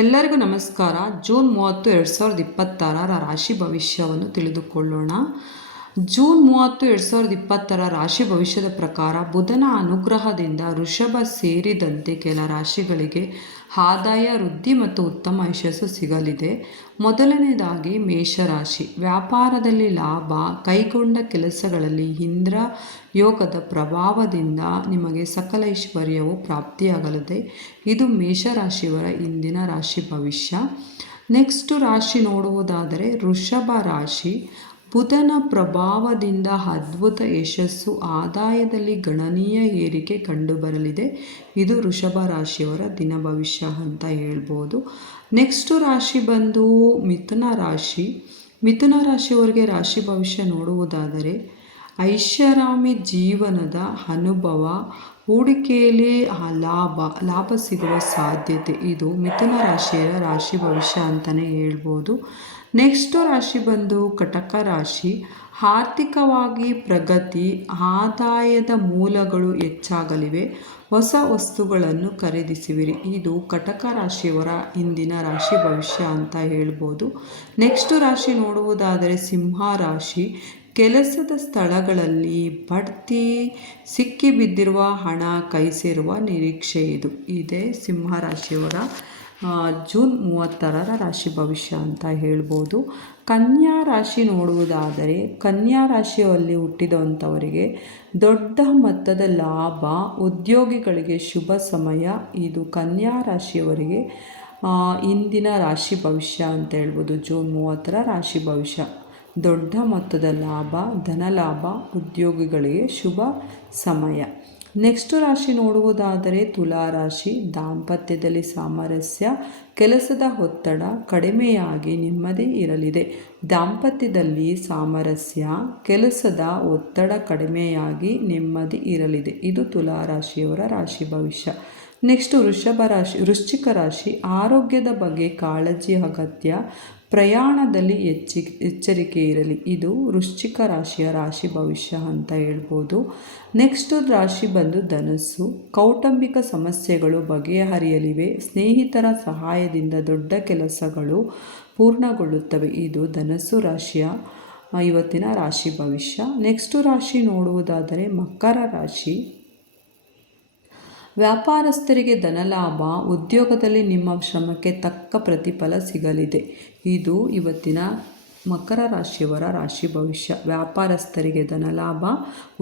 ಎಲ್ಲರಿಗೂ ನಮಸ್ಕಾರ. ಜೂನ್ 30, 2020 ರಾಶಿ ಭವಿಷ್ಯವನ್ನು ತಿಳಿದುಕೊಳ್ಳೋಣ. ಜೂನ್ 30, 2020 ರಾಶಿ ಭವಿಷ್ಯದ ಪ್ರಕಾರ ಬುಧನ ಅನುಗ್ರಹದಿಂದ ವೃಷಭ ಸೇರಿದಂತೆ ಕೆಲ ರಾಶಿಗಳಿಗೆ ಆದಾಯ ವೃದ್ಧಿ ಮತ್ತು ಉತ್ತಮ ಯಶಸ್ಸು ಸಿಗಲಿದೆ. ಮೊದಲನೇದಾಗಿ ಮೇಷರಾಶಿ. ವ್ಯಾಪಾರದಲ್ಲಿ ಲಾಭ, ಕೈಗೊಂಡ ಕೆಲಸಗಳಲ್ಲಿ ಇಂದ್ರ ಯೋಗದ ಪ್ರಭಾವದಿಂದ ನಿಮಗೆ ಸಕಲ ಐಶ್ವರ್ಯವು ಪ್ರಾಪ್ತಿಯಾಗಲಿದೆ. ಇದು ಮೇಷರಾಶಿಯವರ ಇಂದಿನ ರಾಶಿ ಭವಿಷ್ಯ. ನೆಕ್ಸ್ಟ್ ರಾಶಿ ನೋಡುವುದಾದರೆ ವೃಷಭ ರಾಶಿ. ಬುಧನ ಪ್ರಭಾವದಿಂದ ಅದ್ಭುತ ಯಶಸ್ಸು, ಆದಾಯದಲ್ಲಿ ಗಣನೀಯ ಏರಿಕೆ ಕಂಡುಬರಲಿದೆ. ಇದು ವೃಷಭ ರಾಶಿಯವರ ದಿನ ಭವಿಷ್ಯ ಅಂತ ಹೇಳ್ಬೋದು. ನೆಕ್ಸ್ಟ್ ರಾಶಿ ಬಂದು ಮಿಥುನ ರಾಶಿ. ಮಿಥುನ ರಾಶಿಯವರಿಗೆ ರಾಶಿ ಭವಿಷ್ಯ ನೋಡುವುದಾದರೆ ಐಷಾರಾಮಿ ಜೀವನದ ಅನುಭವ, ಹೂಡಿಕೆಯಲ್ಲಿ ಲಾಭ ಸಿಗುವ ಸಾಧ್ಯತೆ. ಇದು ಮಿಥುನ ರಾಶಿಯ ರಾಶಿ ಭವಿಷ್ಯ ಅಂತಲೇ ಹೇಳ್ಬೋದು. ನೆಕ್ಸ್ಟ್ ರಾಶಿ ಬಂದು ಕಟಕ ರಾಶಿ. ಆರ್ಥಿಕವಾಗಿ ಪ್ರಗತಿ, ಆದಾಯದ ಮೂಲಗಳು ಹೆಚ್ಚಾಗಲಿವೆ, ಹೊಸ ವಸ್ತುಗಳನ್ನು ಖರೀದಿಸುವಿರಿ. ಇದು ಕಟಕ ರಾಶಿಯವರ ಇಂದಿನ ರಾಶಿ ಭವಿಷ್ಯ ಅಂತ ಹೇಳ್ಬೋದು. ನೆಕ್ಸ್ಟ್ ರಾಶಿ ನೋಡುವುದಾದರೆ ಸಿಂಹ ರಾಶಿ. ಕೆಲಸದ ಸ್ಥಳಗಳಲ್ಲಿ ಬಡ್ತಿ, ಸಿಕ್ಕಿಬಿದ್ದಿರುವ ಹಣ ಕೈ ಸೇರುವ ನಿರೀಕ್ಷೆ ಇದೆ ಸಿಂಹ ರಾಶಿಯವರ ಜೂನ್ 30 ರಾಶಿ ಭವಿಷ್ಯ ಅಂತ ಹೇಳ್ಬೋದು. ಕನ್ಯಾ ರಾಶಿ ನೋಡುವುದಾದರೆ ಕನ್ಯಾ ರಾಶಿಯಲ್ಲಿ ಹುಟ್ಟಿದಂಥವರಿಗೆ ದೊಡ್ಡ ಮೊತ್ತದ ಲಾಭ, ಉದ್ಯೋಗಿಗಳಿಗೆ ಶುಭ ಸಮಯ. ಇದು ಕನ್ಯಾ ರಾಶಿಯವರಿಗೆ ಇಂದಿನ ರಾಶಿ ಭವಿಷ್ಯ ಅಂತ ಹೇಳ್ಬೋದು. ಜೂನ್ 30 ರಾಶಿ ಭವಿಷ್ಯ. ದೊಡ್ಡ ಮೊತ್ತದ ಲಾಭ, ಧನಲಾಭ, ಉದ್ಯೋಗಿಗಳಿಗೆ ಶುಭ ಸಮಯ. ನೆಕ್ಸ್ಟ್ ರಾಶಿ ನೋಡುವುದಾದರೆ ತುಲಾ ರಾಶಿ. ದಾಂಪತ್ಯದಲ್ಲಿ ಸಾಮರಸ್ಯ, ಕೆಲಸದ ಒತ್ತಡ ಕಡಿಮೆಯಾಗಿ ನೆಮ್ಮದಿ ಇರಲಿದೆ. ದಾಂಪತ್ಯದಲ್ಲಿ ಸಾಮರಸ್ಯ, ಕೆಲಸದ ಒತ್ತಡ ಕಡಿಮೆಯಾಗಿ ನೆಮ್ಮದಿ ಇರಲಿದೆ. ಇದು ತುಲಾ ರಾಶಿಯವರ ರಾಶಿ ಭವಿಷ್ಯ. ನೆಕ್ಸ್ಟ್ ವೃಶ್ಚಿಕ ರಾಶಿ. ಆರೋಗ್ಯದ ಬಗ್ಗೆ ಕಾಳಜಿ ಅಗತ್ಯ, ಪ್ರಯಾಣದಲ್ಲಿ ಎಚ್ಚರಿಕೆ ಇರಲಿ. ಇದು ವೃಶ್ಚಿಕ ರಾಶಿಯ ರಾಶಿ ಭವಿಷ್ಯ ಅಂತ ಹೇಳ್ಬೋದು. ನೆಕ್ಸ್ಟ್ ರಾಶಿ ಬಂದು ಧನಸ್ಸು. ಕೌಟುಂಬಿಕ ಸಮಸ್ಯೆಗಳು ಬಗೆಹರಿಯಲಿವೆ, ಸ್ನೇಹಿತರ ಸಹಾಯದಿಂದ ದೊಡ್ಡ ಕೆಲಸಗಳು ಪೂರ್ಣಗೊಳ್ಳುತ್ತವೆ. ಇದು ಧನಸ್ಸು ರಾಶಿಯ ಇವತ್ತಿನ ರಾಶಿ ಭವಿಷ್ಯ. ನೆಕ್ಸ್ಟ್ ರಾಶಿ ನೋಡುವುದಾದರೆ ಮಕರ ರಾಶಿ. ವ್ಯಾಪಾರಸ್ಥರಿಗೆ ಧನಲಾಭ, ಉದ್ಯೋಗದಲ್ಲಿ ನಿಮ್ಮ ಶ್ರಮಕ್ಕೆ ತಕ್ಕ ಪ್ರತಿಫಲ ಸಿಗಲಿದೆ. ಇದು ಇವತ್ತಿನ ಮಕರ ರಾಶಿಯವರ ರಾಶಿ ಭವಿಷ್ಯ. ವ್ಯಾಪಾರಸ್ಥರಿಗೆ ಧನಲಾಭ,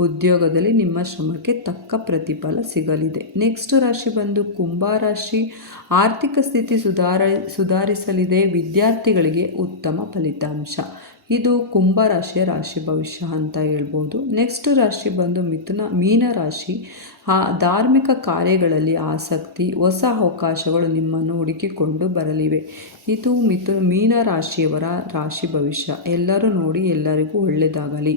ಉದ್ಯೋಗದಲ್ಲಿ ನಿಮ್ಮ ಶ್ರಮಕ್ಕೆ ತಕ್ಕ ಪ್ರತಿಫಲ ಸಿಗಲಿದೆ. ನೆಕ್ಸ್ಟ್ ರಾಶಿ ಬಂದು ಕುಂಭ ರಾಶಿ. ಆರ್ಥಿಕ ಸ್ಥಿತಿ ಸುಧಾರಿಸಲಿದೆ, ವಿದ್ಯಾರ್ಥಿಗಳಿಗೆ ಉತ್ತಮ ಫಲಿತಾಂಶ. ಇದು ಕುಂಭ ರಾಶಿಯ ರಾಶಿ ಭವಿಷ್ಯ ಅಂತ ಹೇಳ್ಬೋದು. ನೆಕ್ಸ್ಟ್ ರಾಶಿ ಬಂದು ಮೀನ ರಾಶಿ. ಧಾರ್ಮಿಕ ಕಾರ್ಯಗಳಲ್ಲಿ ಆಸಕ್ತಿ, ಹೊಸ ಅವಕಾಶಗಳು ನಿಮ್ಮನ್ನು ಹುಡುಕಿಕೊಂಡು ಬರಲಿವೆ. ಇದು ಮೀನ ರಾಶಿಯವರ ರಾಶಿ ಭವಿಷ್ಯ. ಎಲ್ಲರೂ ನೋಡಿ ಎಲ್ಲರಿಗೂ ಒಳ್ಳೆಯದಾಗಲಿ.